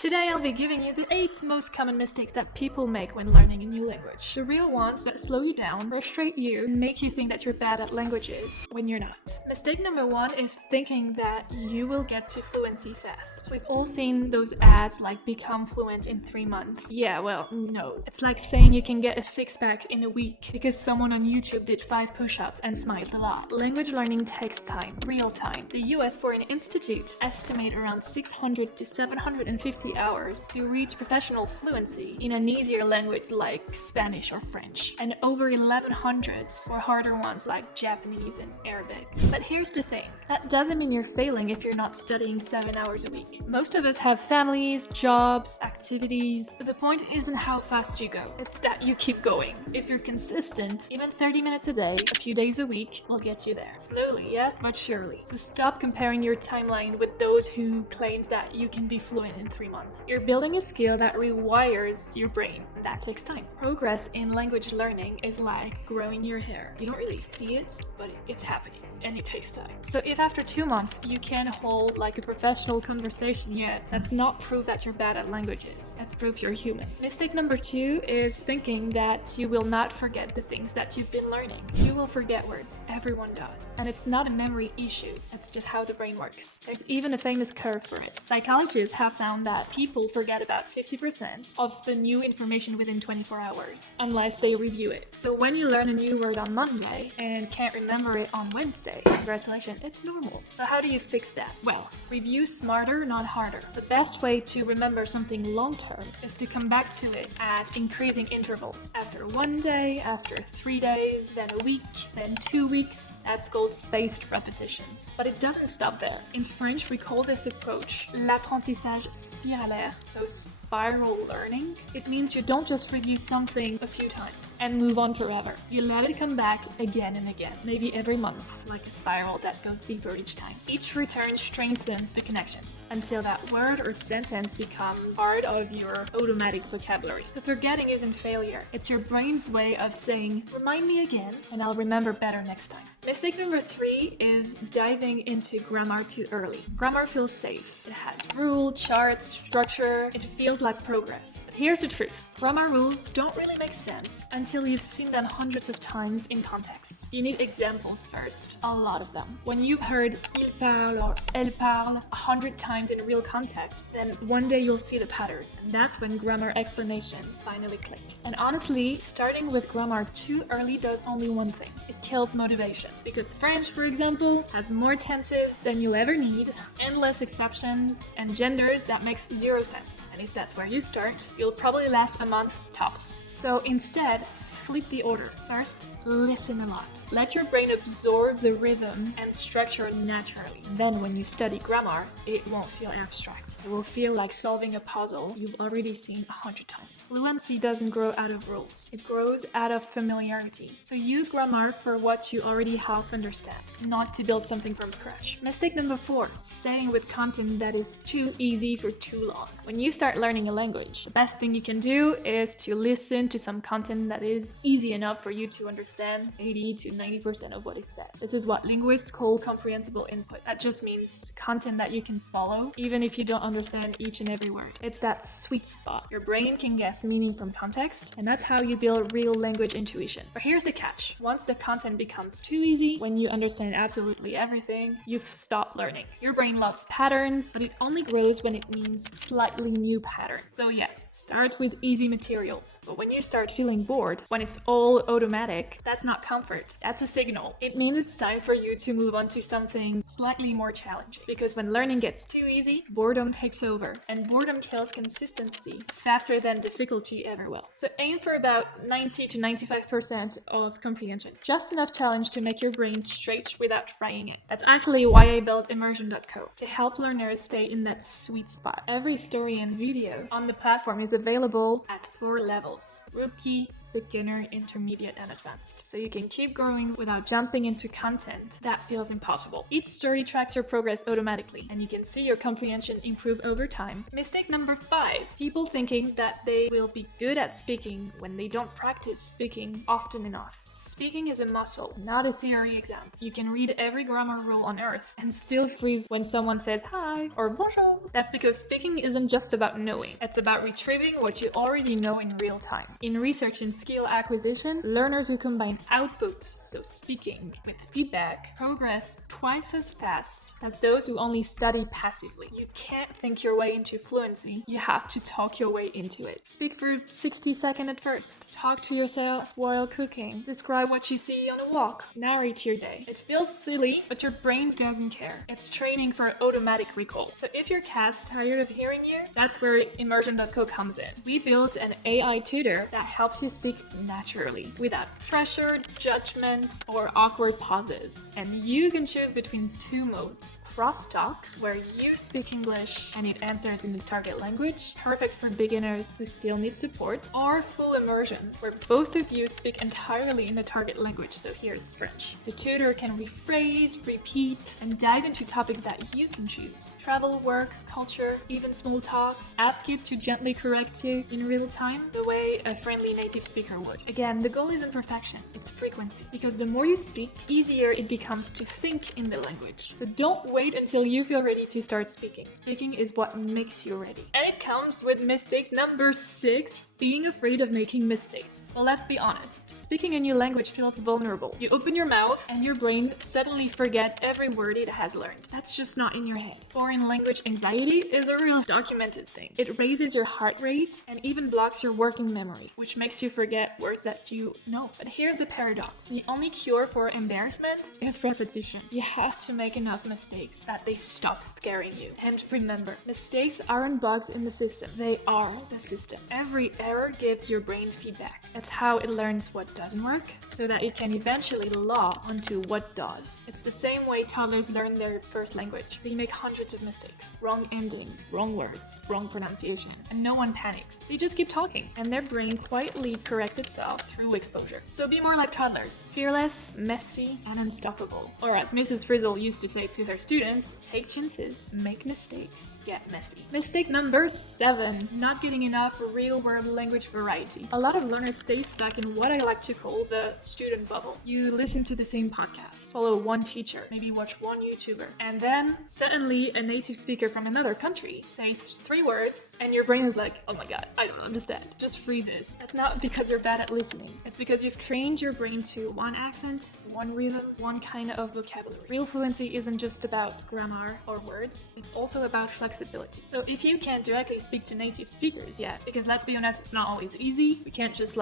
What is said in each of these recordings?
Today I'll be giving you the 8 most common mistakes that people make when learning a new language. The real ones that slow you down, frustrate you, and make you think that you're bad at languages when you're not. Mistake number 1 is thinking that you will get to fluency fast. We've all seen those ads like become fluent in 3 months. Yeah, well, no. It's like saying you can get a 6-pack in a week because someone on YouTube did 5 push-ups and smiled a lot. Language learning takes time, real time. The US Foreign Institute estimate around 600 to 750 hours to reach professional fluency in an easier language like Spanish or French, and over 1100 for harder ones like Japanese and Arabic. But here's the thing, that doesn't mean you're failing if you're not studying 7 hours a week. Most of us have families, jobs, activities, but the point isn't how fast you go, it's that you keep going. If you're consistent, even 30 minutes a day, a few days a week, will get you there. Slowly, yes, but surely. So stop comparing your timeline with those who claim that you can be fluent in 3 months. You're building a skill that rewires your brain. That takes time. Progress in language learning is like growing your hair. You don't really see it, but it's happening. And it takes time. So if after 2 months you can't hold like a professional conversation yet, that's not proof that you're bad at languages. That's proof you're human. Mistake number 2 is thinking that you will not forget the things that you've been learning. You will forget words. Everyone does. And it's not a memory issue. It's just how the brain works. There's even a famous curve for it. Psychologists have found that people forget about 50% of the new information within 24 hours, unless they review it. So when you learn a new word on Monday and can't remember it on Wednesday, congratulations, it's normal. So how do you fix that? Well, review smarter, not harder. The best way to remember something long-term is to come back to it at increasing intervals. After 1 day, after 3 days, then a week, then 2 weeks. That's called spaced repetitions. But it doesn't stop there. In French, we call this approach l'apprentissage spiralaire, so spiral learning. It means you don't just review something a few times and move on forever. You let it come back again and again, maybe every month, like a spiral that goes deeper each time. Each return strengthens the connections until that word or sentence becomes part of your automatic vocabulary. So forgetting isn't failure. It's your brain's way of saying, remind me again, and I'll remember better next time. Mistake number 3 is diving into grammar too early. Grammar feels safe. It has rules, charts, structure. It feels like progress. But here's the truth. Grammar rules don't really make sense until you've seen them hundreds of times in context. You need examples first. A lot of them. When you've heard il parle or elle parle 100 times in real context, then one day you'll see the pattern. And that's when grammar explanations finally click. And honestly, starting with grammar too early does only one thing. It kills motivation. Because French, for example, has more tenses than you'll ever need, endless exceptions, and genders that makes 0 sense. And if that's where you start, you'll probably last a month tops. So instead, flip the order. First, listen a lot. Let your brain absorb the rhythm and structure naturally. And then when you study grammar, it won't feel abstract. It will feel like solving a puzzle you've already seen 100 times. Fluency doesn't grow out of rules. It grows out of familiarity. So use grammar for what you already half understand, not to build something from scratch. Mistake number 4, staying with content that is too easy for too long. When you start learning a language, the best thing you can do is to listen to some content that is easy enough for you to understand 80 to 90% of what is said. This is what linguists call comprehensible input. That just means content that you can follow, even if you don't understand each and every word. It's that sweet spot. Your brain can guess meaning from context, and that's how you build real language intuition. But here's the catch. Once the content becomes too easy, when you understand absolutely everything, you've stopped learning. Your brain loves patterns, but it only grows when it means slightly new patterns. So yes, start with easy materials. But when you start feeling bored, when it's all automatic, that's not comfort. That's a signal. It means it's time for you to move on to something slightly more challenging. Because when learning gets too easy, boredom takes over. And boredom kills consistency faster than difficulty ever will. So aim for about 90 to 95% of comprehension. Just enough challenge to make your brain stretch without frying it. That's actually why I built Immersion.co, to help learners stay in that sweet spot. Every story and video on the platform is available at 4 levels: rookie, beginner, intermediate, and advanced. So you can keep growing without jumping into content that feels impossible. Each story tracks your progress automatically, and you can see your comprehension improve over time. Mistake number 5. People thinking that they will be good at speaking when they don't practice speaking often enough. Speaking is a muscle, not a theory exam. You can read every grammar rule on earth and still freeze when someone says hi or bonjour. That's because speaking isn't just about knowing. It's about retrieving what you already know in real time. In research and skill acquisition, learners who combine output, so speaking, with feedback, progress twice as fast as those who only study passively. You can't think your way into fluency. You have to talk your way into it. Speak for 60 seconds at first. Talk to yourself while cooking. Describe what you see on a walk. Narrate your day. It feels silly, but your brain doesn't care. It's training for automatic recall. So if your cat's tired of hearing you, that's where Immersion.co comes in. We built an AI tutor that helps you speak naturally, without pressure, judgment, or awkward pauses. And you can choose between 2 modes. Crosstalk, where you speak English and it answers in the target language, perfect for beginners who still need support, or full immersion, where both of you speak entirely in the target language, so here it's French. The tutor can rephrase, repeat, and dive into topics that you can choose. Travel, work, culture, even small talks. Ask it to gently correct you in real time, the way a friendly native speaker would. Again, the goal isn't perfection, it's frequency, because the more you speak, easier it becomes to think in the language. So don't wait until you feel ready to start speaking. Speaking is what makes you ready. And it comes with mistake number 6, being afraid of making mistakes. Well, let's be honest. Speaking a new language feels vulnerable. You open your mouth and your brain suddenly forgets every word it has learned. That's just not in your head. Foreign language anxiety is a real documented thing. It raises your heart rate and even blocks your working memory, which makes you forget words that you know. But here's the paradox. The only cure for embarrassment is repetition. You have to make enough mistakes that they stop scaring you. And remember, mistakes aren't bugs in the system. They are the system. Every error gives your brain feedback. That's how it learns what doesn't work, so that it can eventually law onto what does. It's the same way toddlers learn their first language. They make hundreds of mistakes, wrong endings, wrong words, wrong pronunciation, and no one panics. They just keep talking, and their brain quietly corrects itself through exposure. So be more like toddlers, fearless, messy, and unstoppable. Or as Mrs. Frizzle used to say to her students, take chances, make mistakes, get messy. Mistake number 7, not getting enough real-world language variety. A lot of learners stay stuck in what I like to call the student bubble. You listen to the same podcast, follow one teacher, maybe watch one YouTuber, and then suddenly a native speaker from another country says 3 words and your brain is like, oh my god, I don't understand. Just freezes. That's not because you're bad at listening. It's because you've trained your brain to one accent, one rhythm, one kind of vocabulary. Real fluency isn't just about grammar or words, it's also about flexibility. So if you can't directly speak to native speakers yet, because let's be honest, it's not always easy, we can't just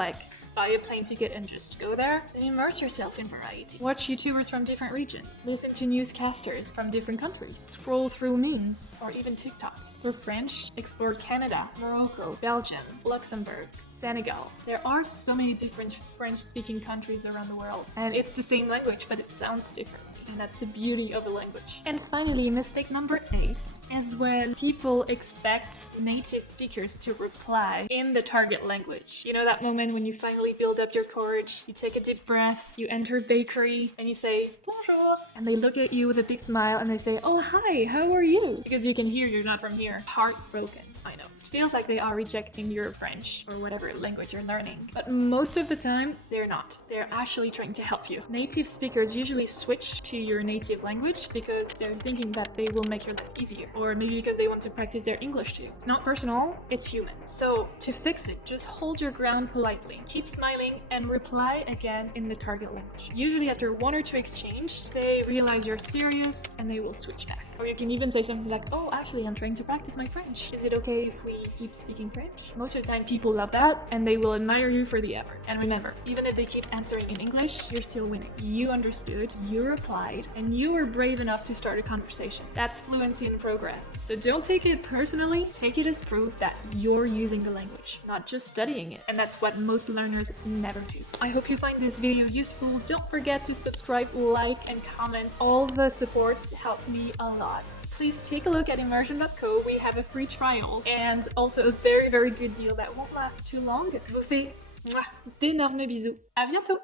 buy a plane ticket and just go there, then immerse yourself in variety. Watch YouTubers from different regions, listen to newscasters from different countries, scroll through memes or even TikToks. For French, explore Canada, Morocco, Belgium, Luxembourg, Senegal. There are so many different French-speaking countries around the world, and it's the same language, but it sounds different. And that's the beauty of a language. And finally, mistake number 8 is when people expect native speakers to reply in the target language. You know that moment when you finally build up your courage, you take a deep breath, you enter a bakery, and you say, bonjour, and they look at you with a big smile and they say, oh hi, how are you? Because you can hear you're not from here. Heartbroken. I know. It feels like they are rejecting your French or whatever language you're learning. But most of the time, they're not. They're actually trying to help you. Native speakers usually switch to your native language because they're thinking that they will make your life easier. Or maybe because they want to practice their English too. It's not personal, it's human. So to fix it, just hold your ground politely. Keep smiling and reply again in the target language. Usually after 1 or 2 exchanges, they realize you're serious and they will switch back. Or you can even say something like, oh, actually, I'm trying to practice my French. Is it okay if we keep speaking French? Most of the time, people love that, and they will admire you for the effort. And remember, even if they keep answering in English, you're still winning. You understood, you replied, and you were brave enough to start a conversation. That's fluency in progress. So don't take it personally. Take it as proof that you're using the language, not just studying it. And that's what most learners never do. I hope you find this video useful. Don't forget to subscribe, like, and comment. All the support helps me a lot. Please take a look at Immersion.co. We have a free trial and also a very, very good deal that won't last too long. Je vous fais D'énormes bisous. À bientôt!